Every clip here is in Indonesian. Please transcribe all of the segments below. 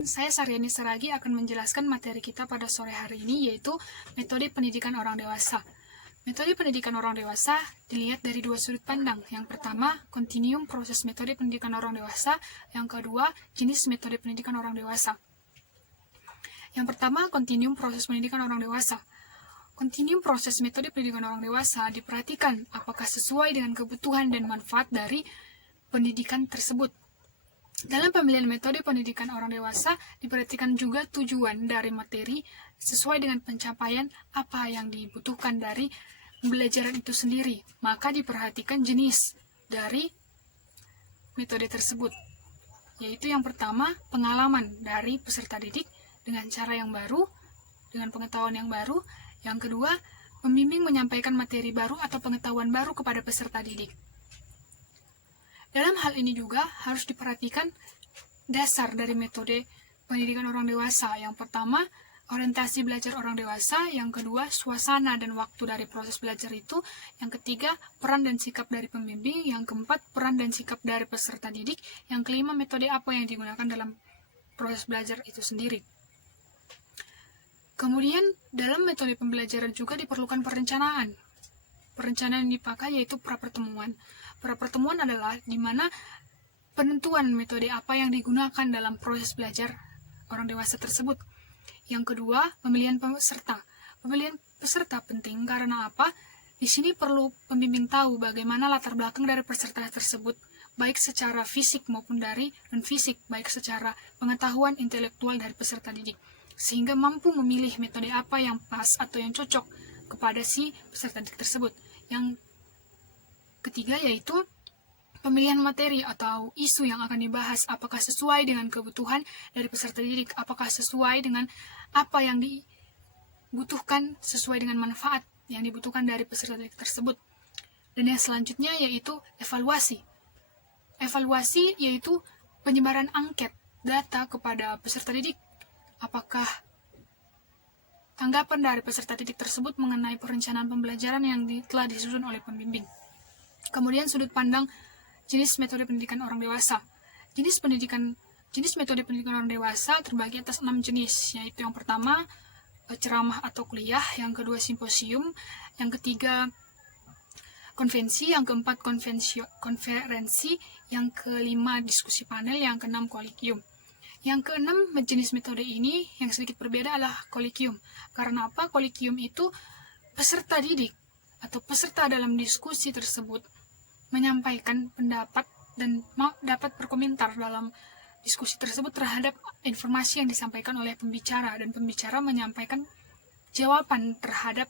Saya Saryani Saragi akan menjelaskan materi kita pada sore hari ini, yaitu metode pendidikan orang dewasa. Metode pendidikan orang dewasa dilihat dari dua sudut pandang. Yang pertama, kontinuum proses metode pendidikan orang dewasa. Yang kedua, jenis metode pendidikan orang dewasa. Yang pertama, kontinuum proses pendidikan orang dewasa. Kontinuum proses metode pendidikan orang dewasa diperhatikan apakah sesuai dengan kebutuhan dan manfaat dari pendidikan tersebut. Dalam pemilihan metode pendidikan orang dewasa, diperhatikan juga tujuan dari materi sesuai dengan pencapaian apa yang dibutuhkan dari pembelajaran itu sendiri. Maka diperhatikan jenis dari metode tersebut, yaitu yang pertama, pengalaman dari peserta didik dengan cara yang baru, dengan pengetahuan yang baru. Yang kedua, pembimbing menyampaikan materi baru atau pengetahuan baru kepada peserta didik. Dalam hal ini juga harus diperhatikan dasar dari metode pendidikan orang dewasa. Yang pertama, orientasi belajar orang dewasa. Yang kedua, suasana dan waktu dari proses belajar itu. Yang ketiga, peran dan sikap dari pembimbing. Yang keempat, peran dan sikap dari peserta didik. Yang kelima, metode apa yang digunakan dalam proses belajar itu sendiri. Kemudian, dalam metode pembelajaran juga diperlukan perencanaan. Perencanaan yang dipakai yaitu prapertemuan. Prapertemuan adalah di mana penentuan metode apa yang digunakan dalam proses belajar orang dewasa tersebut. Yang kedua, pemilihan peserta. Pemilihan peserta penting karena apa? Di sini perlu pembimbing tahu bagaimana latar belakang dari peserta tersebut, baik secara fisik maupun dari non-fisik, baik secara pengetahuan intelektual dari peserta didik, sehingga mampu memilih metode apa yang pas atau yang cocok kepada si peserta didik tersebut. Yang ketiga yaitu pemilihan materi atau isu yang akan dibahas, apakah sesuai dengan kebutuhan dari peserta didik, apakah sesuai dengan apa yang dibutuhkan, sesuai dengan manfaat yang dibutuhkan dari peserta didik tersebut. Dan yang selanjutnya yaitu evaluasi. Evaluasi yaitu penyebaran angket data kepada peserta didik. Apakah tanggapan dari peserta didik tersebut mengenai perencanaan pembelajaran yang telah disusun oleh pembimbing. Kemudian sudut pandang jenis metode pendidikan orang dewasa. Jenis metode pendidikan orang dewasa terbagi atas 6 jenis, yaitu yang pertama, ceramah atau kuliah, yang kedua simposium, yang ketiga konvensi, yang keempat konferensi, yang kelima diskusi panel, yang keenam kolikium. Yang keenam jenis metode ini yang sedikit berbeda adalah kolikium. Karena apa? Kolikium itu peserta didik atau peserta dalam diskusi tersebut menyampaikan pendapat dan dapat berkomentar dalam diskusi tersebut terhadap informasi yang disampaikan oleh pembicara, dan pembicara menyampaikan jawaban terhadap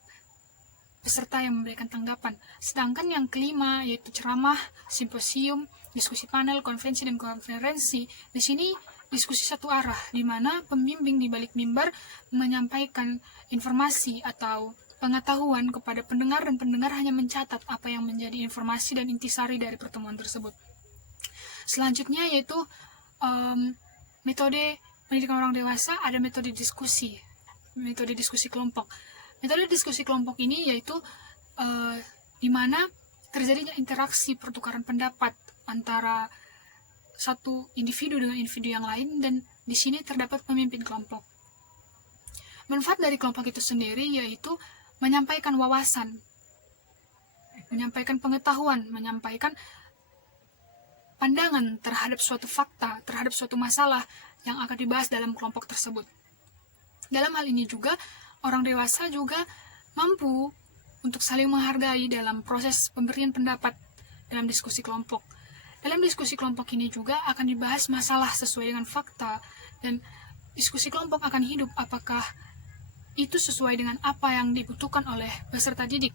peserta yang memberikan tanggapan. Sedangkan yang kelima yaitu ceramah, simposium, diskusi panel, konvensi, dan konferensi. Di sini diskusi satu arah, di mana pembimbing di balik mimbar menyampaikan informasi atau pengetahuan kepada pendengar, dan pendengar hanya mencatat apa yang menjadi informasi dan intisari dari pertemuan tersebut. Selanjutnya yaitu metode pendidikan orang dewasa, ada metode diskusi kelompok. Metode diskusi kelompok ini yaitu di mana terjadinya interaksi pertukaran pendapat antara satu individu dengan individu yang lain, dan di sini terdapat pemimpin kelompok. Manfaat dari kelompok itu sendiri yaitu menyampaikan wawasan, menyampaikan pengetahuan, menyampaikan pandangan terhadap suatu fakta, terhadap suatu masalah yang akan dibahas dalam kelompok tersebut. Dalam hal ini juga, orang dewasa juga mampu untuk saling menghargai dalam proses pemberian pendapat dalam diskusi kelompok. Dalam diskusi kelompok ini juga akan dibahas masalah sesuai dengan fakta, dan diskusi kelompok akan hidup apakah itu sesuai dengan apa yang dibutuhkan oleh peserta didik.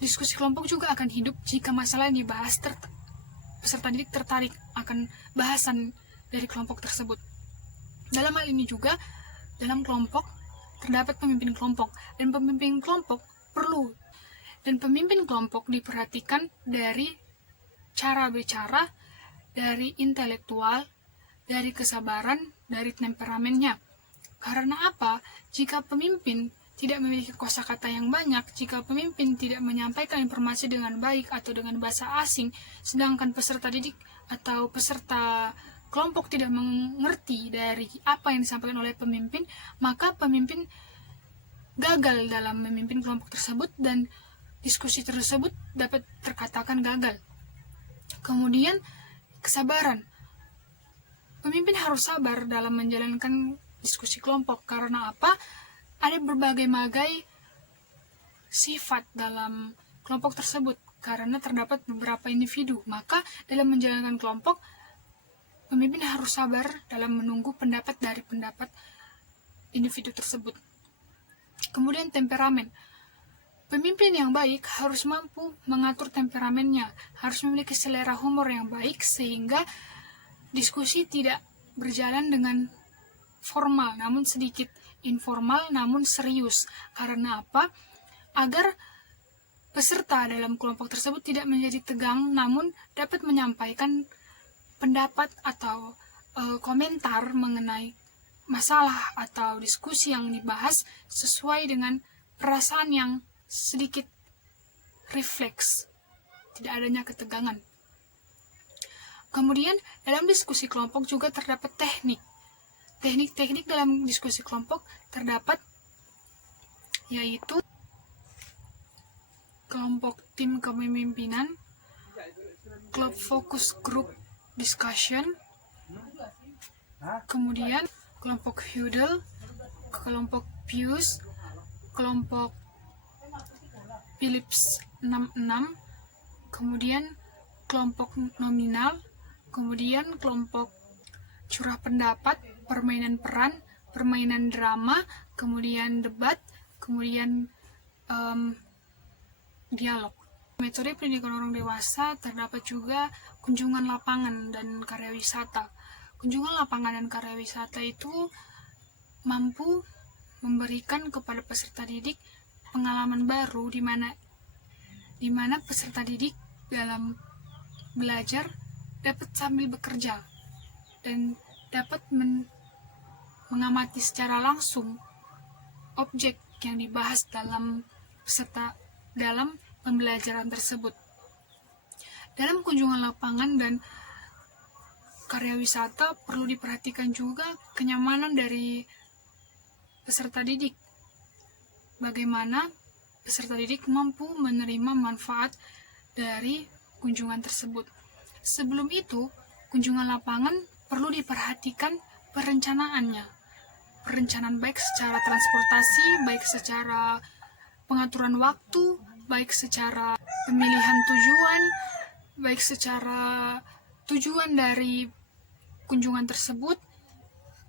Diskusi kelompok juga akan hidup jika masalah yang dibahas peserta didik tertarik akan bahasan dari kelompok tersebut. Dalam hal ini juga, dalam kelompok terdapat pemimpin kelompok, dan pemimpin kelompok diperhatikan dari cara bicara, dari intelektual, dari kesabaran, dari temperamennya. Karena apa? Jika pemimpin tidak memiliki kosakata yang banyak, jika pemimpin tidak menyampaikan informasi dengan baik atau dengan bahasa asing, sedangkan peserta didik atau peserta kelompok tidak mengerti dari apa yang disampaikan oleh pemimpin, maka pemimpin gagal dalam memimpin kelompok tersebut dan diskusi tersebut dapat terkatakan gagal. Kemudian kesabaran. Pemimpin harus sabar dalam menjalankan diskusi kelompok. Karena apa? Ada berbagai-bagai sifat dalam kelompok tersebut karena terdapat beberapa individu. Maka dalam menjalankan kelompok, pemimpin harus sabar dalam menunggu pendapat dari pendapat individu tersebut. Kemudian temperamen. Pemimpin yang baik harus mampu mengatur temperamennya, harus memiliki selera humor yang baik sehingga diskusi tidak berjalan dengan formal namun sedikit informal namun serius. Karena apa? Agar peserta dalam kelompok tersebut tidak menjadi tegang namun dapat menyampaikan pendapat atau komentar mengenai masalah atau diskusi yang dibahas sesuai dengan perasaan yang sedikit refleks, tidak adanya ketegangan. Kemudian dalam diskusi kelompok juga terdapat teknik. Teknik-teknik dalam diskusi kelompok terdapat yaitu kelompok tim kepemimpinan, club focus group discussion, kemudian kelompok Huddle, kelompok Pius, kelompok Philips 66, kemudian kelompok nominal, kemudian kelompok curah pendapat, permainan peran, permainan drama, kemudian debat, kemudian dialog. Metode pendidikan orang dewasa terdapat juga kunjungan lapangan dan karya wisata. Kunjungan lapangan dan karya wisata itu mampu memberikan kepada peserta didik pengalaman baru di mana peserta didik dalam belajar dapat sambil bekerja dan dapat mengamati secara langsung objek yang dibahas dalam pembelajaran tersebut. Dalam kunjungan lapangan dan karya wisata perlu diperhatikan juga kenyamanan dari peserta didik. Bagaimana peserta didik mampu menerima manfaat dari kunjungan tersebut. Sebelum itu, kunjungan lapangan perlu diperhatikan perencanaannya. Perencanaan baik secara transportasi, baik secara pengaturan waktu, baik secara pemilihan tujuan, baik secara tujuan dari kunjungan tersebut,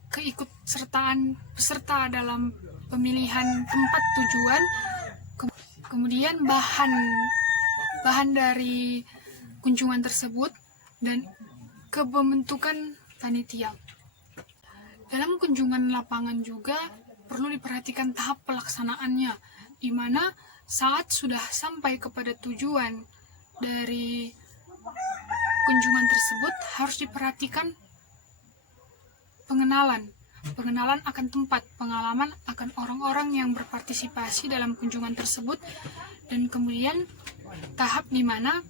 keikutsertaan peserta dalam pemilihan tempat tujuan, kemudian bahan dari kunjungan tersebut, dan kebentukan panitia. Dalam kunjungan lapangan juga perlu diperhatikan tahap pelaksanaannya, di mana saat sudah sampai kepada tujuan dari kunjungan tersebut harus diperhatikan pengenalan akan tempat, pengalaman akan orang-orang yang berpartisipasi dalam kunjungan tersebut, dan kemudian tahap di mana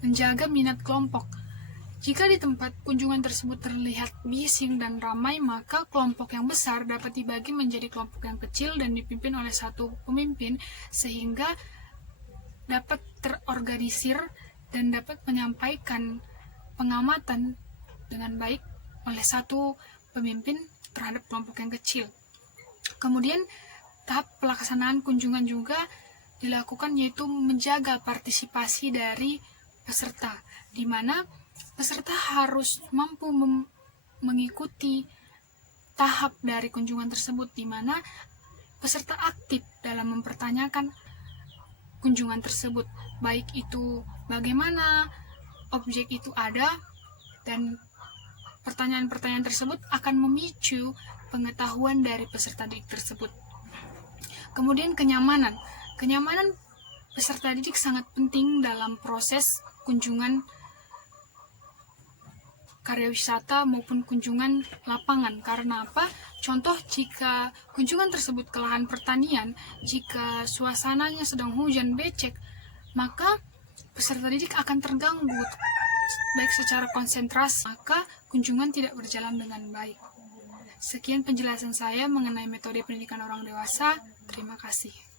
menjaga minat kelompok. Jika di tempat kunjungan tersebut terlihat bising dan ramai, maka kelompok yang besar dapat dibagi menjadi kelompok yang kecil dan dipimpin oleh satu pemimpin sehingga dapat terorganisir dan dapat menyampaikan pengamatan dengan baik oleh satu pemimpin terhadap kelompok yang kecil. Kemudian tahap pelaksanaan kunjungan juga dilakukan yaitu menjaga partisipasi dari peserta, di mana peserta harus mampu mengikuti tahap dari kunjungan tersebut, di mana peserta aktif dalam mempertanyakan kunjungan tersebut, baik itu bagaimana objek itu ada, dan pertanyaan-pertanyaan tersebut akan memicu pengetahuan dari peserta didik tersebut. Kemudian kenyamanan peserta didik sangat penting dalam proses kunjungan karya wisata maupun kunjungan lapangan. Karena apa? Contoh, jika kunjungan tersebut ke lahan pertanian, jika suasananya sedang hujan becek, maka peserta didik akan terganggu baik secara konsentrasi, maka kunjungan tidak berjalan dengan baik. Sekian penjelasan saya mengenai metode pendidikan orang dewasa. Terima kasih.